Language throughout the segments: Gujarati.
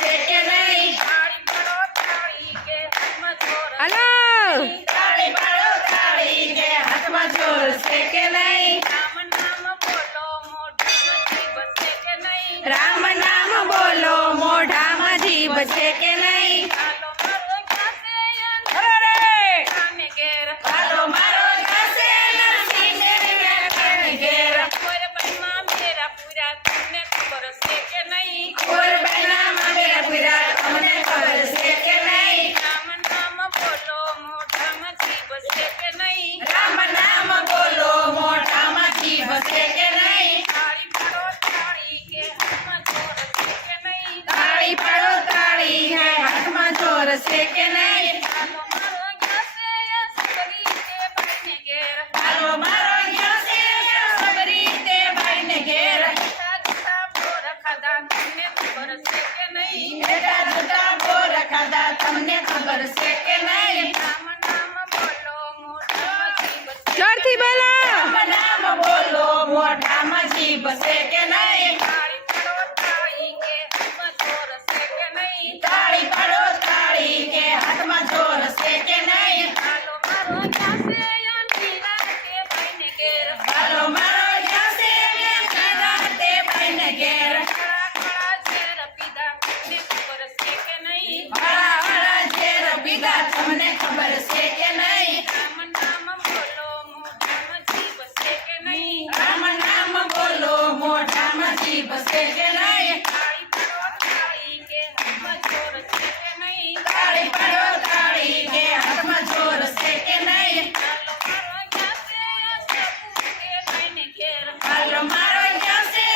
છે કે નહીં? તાળી પાડો તાળી કે હાથમાં જોર હલો તાળી પાડો તાળી કે હાથમાં જોર છે કે નહીં? રામ નામ બોલો મોઢામાં જીભ છે કે નહીં? રામ નામ બોલો મોઢામાં જીભ છે કે નહીં? હાલો મારો જાસે અરે કાને ઘેર હાલો મારો જાશે નરસિંહ મહેતાને ઘેર. કોરબનમાં મેરા પૂરા તમને ખબર છે કે નહીં? કોરબનમાં મેરા પૂરા તમને ખબર છે કે નહીં? રામ નામ બોલો મોઢામાં જીભ છે કે નહીં? રામ નામ બોલો મોઢામાં જીભ છે કે નહીં? તાળી પાડો તાળી કે હાથમાં જોર છે કે નહીં? તાળી પાડો તાળી હે હાથમાં જોર છે કે નહીં? હાલો મારો જાસે સબરી કે ભાઈને ઘેર હાલો મારો જાશે સબરી તે ભાઈને ઘેર. જૂઠા જૂઠા બોર ખાધા તમને ખબર છે કે નહીં? બેટા જૂઠા બોર ખાધા તમને ખબર છે કે નહીં? રામ નામ બોલો મોઢામાં જીભ છે જોરથી બોલો. રામ નામ બોલો મોઢામાં જીભ છે કે નહીં? તાળી પાડો તાળી કે હાથમાં જોર છે કે નહીં? તાળી પાડો તાળી કે હાથમાં જોર છે કે નહીં? હાલો મારો જાસે મીરા કે ભાઈને ઘેર હાલો મારો જાશે કીધા તે ભાઈને ઘેર. કળા કળા ઝેર પીધા તમને ખબર છે કે નહીં? વાળા વાળા ઝેર પીધા તમને ખબર છે કે નહીં? રામ નામ બોલો મોઢામાં જીભ છે કે નહીં? રામ નામ બોલો મોઢામાં જીભ છે કે નહીં? તાળી પાડો તાળી કે હાથમાં જોર છે કે નહીં? તાળી પાડો તાળી કે હાથમાં જોર છે કે નહીં? હાલો મારો જાસે સપુ કે ભાઈને ઘેર હાલો મારો જાશે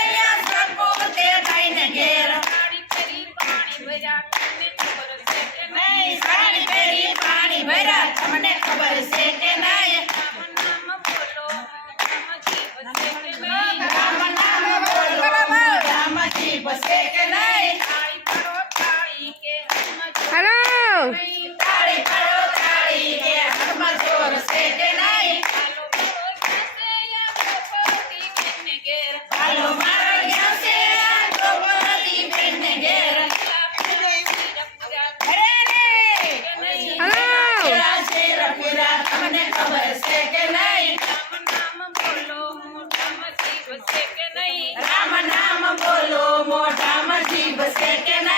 સપોતે ભાઈને ઘેર. તાળી કરી પાણી ભર્યા તમને ખબર છે કે નહીં? નહીં સાડી પહેરી પાણી ભર્યા તમને ખબર છે કે નહીં? રામ નામ બોલો મોઢામાં જીભ છે કે નહીં? રામ નામ બોલો મોઢામાં જીભ છે કે નહીં? તાળી પાડો તાળી કે હાથમાં જોર હલો નહીં? તાળી પાડો તાળી કે હાથમાં જોર છે કે નહીં? હાલો મારો જાસે સપોતી ભાઈને ઘેર હાલો મારો જાશે ગોપતિ બેનને ઘેર. અરે રે હલો શેર પૂરા તમને ખબર છે કે નહીં? રામ નામ બોલો મોઢામાં જીભ છે કે નહીં? રામ નામ બોલો મોઢામાં જીભ છે કે નહીં?